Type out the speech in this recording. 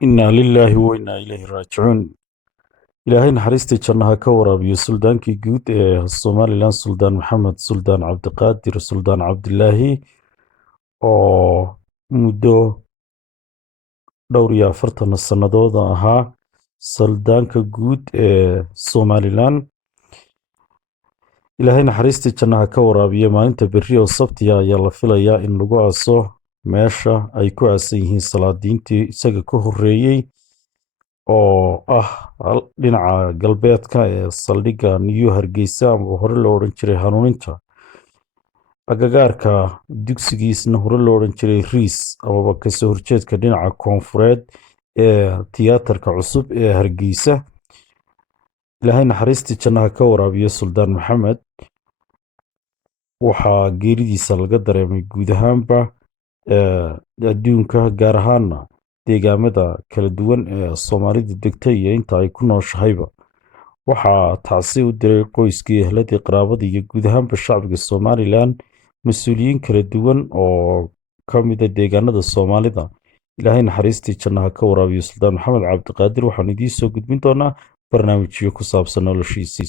Inna lillahi wa inna ilayhi raajicuun. Ilaahay naxariistii jannaha ka waraabiyo suldaankii guud ee Somalilan Suldaan Maxamed Suldaan Cabdiqaadir Suldaan Cabdilaahi oo muddo dhowr iyo 40 sannadood ahaa suldaanka guud ee Somalilan. Ilaahay naxariistii jannaha ka waraabiyo maalinta berri oo sabti ayaa la filayaa in lagu aaso meesha ay ku aasan yihiin salaadiintii isaga ka horreeyey oo dhinaca galbeedka ee saldhigga New Hargeysa ama hore loo odhan jiray hanuuninta agagaarka dugsigiisna hore loo odhan jiray Riis amaba kasoo horjeedka dhinaca koonfureed ee tiyaatarka cusub ee Hargeysa. Ilaahay naxariistii jannaha ka waraabiyo Suldaan Maxamed waxaa geeridiisa laga dareemay guud ahaanba adduunka, gaar ahaana deegaamada kala duwan ee Soomaalidu degtay iyo inta ay ku nooshahayba. Waxaa tacsi u diray qoyskii, ehladii, qaraabadii iyo guud ahaanba shacbiga Somalilan, mas-uuliyiin kala duwan oo ka mid a deegaanada Soomaalida. Ilaahay naxariistii jannaha ka waraabiyo Suldaan Maxamed Cabdiqaadir. Waxaan idiin soo gudbin doonaa barnaamijyo ku saabsan noloshiisa.